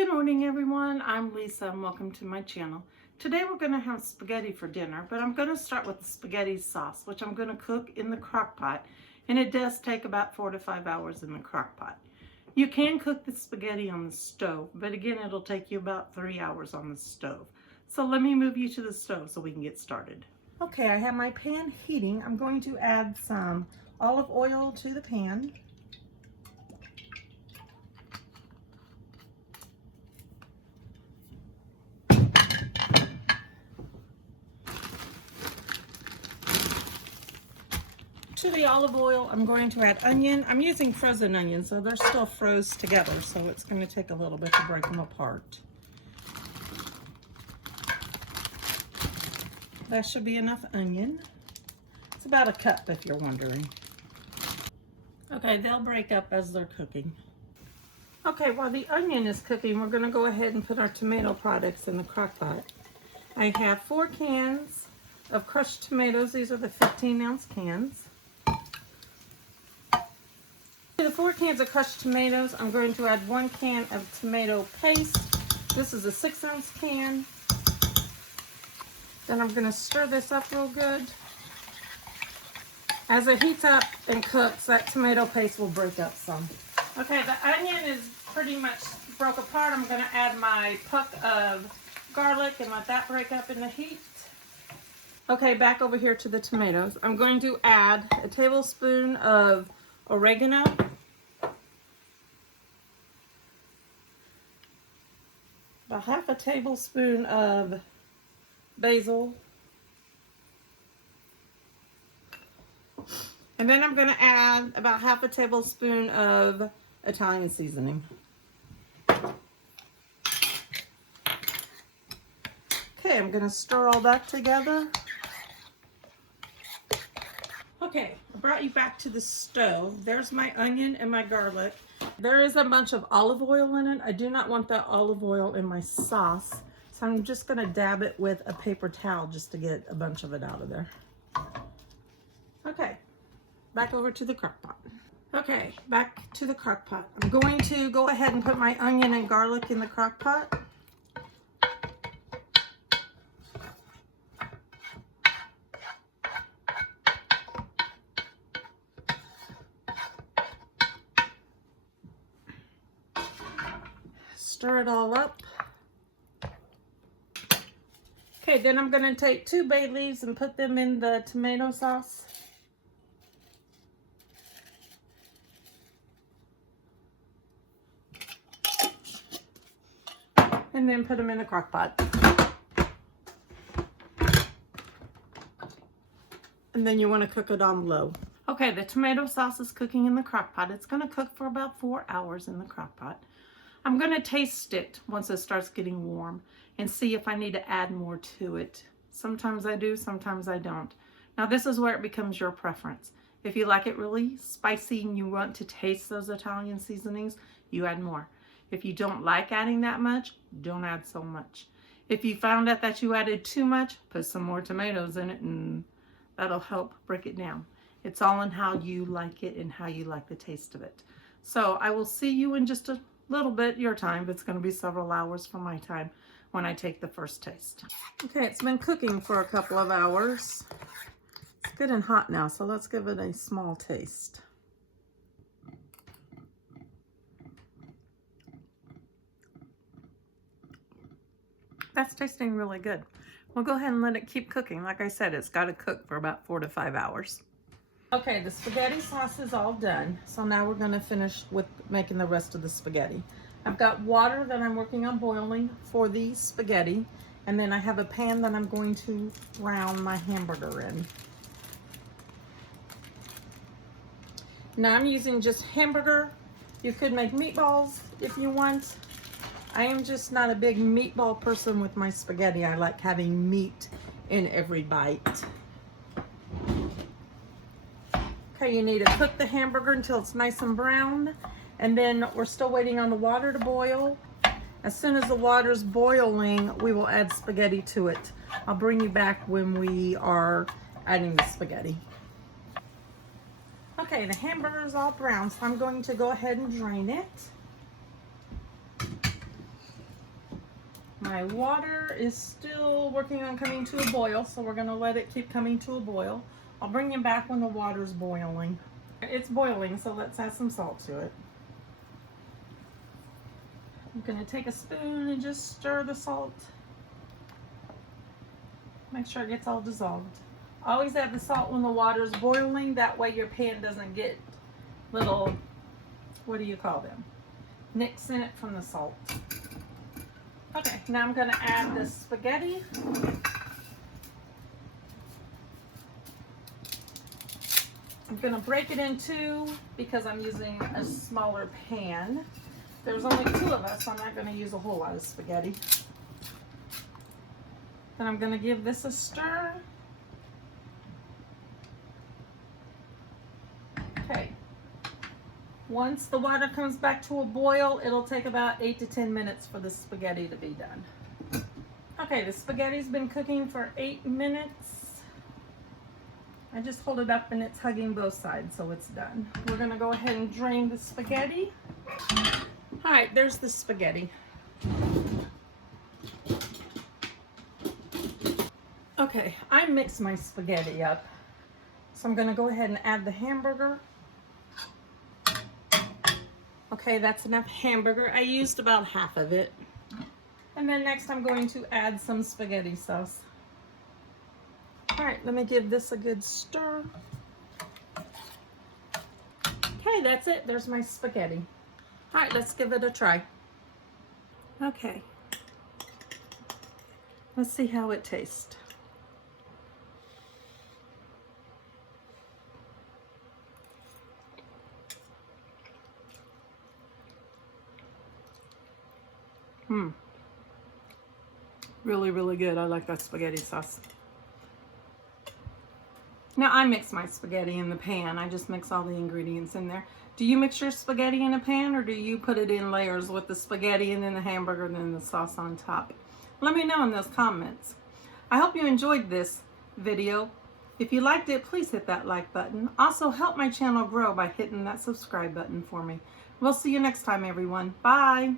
Good morning everyone, I'm Lisa and welcome to my channel. Today we're going to have spaghetti for dinner, but I'm going to start with the spaghetti sauce, which I'm going to cook in the crock pot, and it does take about 4 to 5 hours in the crock pot. You can cook the spaghetti on the stove, but again it'll take you about 3 hours on the stove. So let me move you to the stove so we can get started. Okay, I have my pan heating. I'm going to add some olive oil to the pan. To the olive oil, I'm going to add onion. I'm using frozen onions, so they're still froze together, so it's going to take a little bit to break them apart. That should be enough onion. It's about a cup if you're wondering. Okay, they'll break up as they're cooking. Okay, while the onion is cooking, we're going to go ahead and put our tomato products in the crock pot. I have 4 cans of crushed tomatoes. These are the 15-ounce cans. To the 4 cans of crushed tomatoes, I'm going to add 1 can of tomato paste. This is a 6-ounce can. Then I'm going to stir this up real good. As it heats up and cooks, that tomato paste will break up some. Okay, the onion is pretty much broke apart. I'm going to add my puck of garlic and let that break up in the heat. Okay, back over here to the tomatoes. I'm going to add a tablespoon of oregano, about half a tablespoon of basil, and then I'm going to add about half a tablespoon of Italian seasoning. Okay, I'm going to stir all that together. Okay, I brought you back to the stove. There's my onion and my garlic. There is a bunch of olive oil in it. I do not want that olive oil in my sauce, so I'm just going to dab it with a paper towel just to get a bunch of it out of there. Okay, back over to the crock pot. Okay, back to the crock pot. I'm going to go ahead and put my onion and garlic in the crock pot. Stir it all up. Okay, then I'm going to take 2 bay leaves and put them in the tomato sauce. And then put them in the crock pot. And then you want to cook it on low. Okay, the tomato sauce is cooking in the crock pot. It's going to cook for about 4 hours in the crock pot. I'm going to taste it once it starts getting warm and see if I need to add more to it. Sometimes I do, sometimes I don't. Now this is where it becomes your preference. If you like it really spicy and you want to taste those Italian seasonings, you add more. If you don't like adding that much, don't add so much. If you found out that you added too much, put some more tomatoes in it and that'll help break it down. It's all in how you like it and how you like the taste of it. So I will see you in just a little bit your time, but it's going to be several hours from my time when I take the first taste. Okay, it's been cooking for a couple of hours. It's good and hot now, so let's give it a small taste. That's tasting really good. We'll go ahead and let it keep cooking. Like I said, it's got to cook for about 4 to 5 hours. Okay, the spaghetti sauce is all done. So now we're going to finish with making the rest of the spaghetti. I've got water that I'm working on boiling for the spaghetti. And then I have a pan that I'm going to brown my hamburger in. Now I'm using just hamburger. You could make meatballs if you want. I am just not a big meatball person with my spaghetti. I like having meat in every bite. Okay, you need to cook the hamburger until it's nice and brown, and then we're still waiting on the water to boil. As soon as the water's boiling, we will add spaghetti to it. I'll bring you back when we are adding the spaghetti. Okay, the hamburger is all brown, so I'm going to go ahead and drain it. My water is still working on coming to a boil, so we're gonna let it keep coming to a boil. I'll bring you back when the water's boiling. It's boiling, so let's add some salt to it. I'm gonna take a spoon and just stir the salt. Make sure it gets all dissolved. Always add the salt when the water's boiling, that way your pan doesn't get little, what do you call them? Nicks in it from the salt. Okay, now I'm gonna add the spaghetti. I'm gonna break it in two because I'm using a smaller pan. There's only 2 of us, so I'm not gonna use a whole lot of spaghetti. Then I'm gonna give this a stir. Okay. Once the water comes back to a boil, it'll take about 8 to 10 minutes for the spaghetti to be done. Okay, the spaghetti's been cooking for 8 minutes. I just hold it up and it's hugging both sides, so it's done. We're gonna go ahead and drain the spaghetti. All right, there's the spaghetti. Okay, I mixed my spaghetti up. So I'm gonna go ahead and add the hamburger. Okay, that's enough hamburger. I used about half of it. And then next I'm going to add some spaghetti sauce. All right, let me give this a good stir. Okay, that's it. There's my spaghetti. All right, let's give it a try. Okay. Let's see how it tastes. Really, really good. I like that spaghetti sauce. Now I mix my spaghetti in the pan. I just mix all the ingredients in there. Do you mix your spaghetti in a pan, or do you put it in layers with the spaghetti and then the hamburger and then the sauce on top? Let me know in those comments. I hope you enjoyed this video. If you liked it, please hit that like button. Also, help my channel grow by hitting that subscribe button for me. We'll see you next time, everyone. Bye.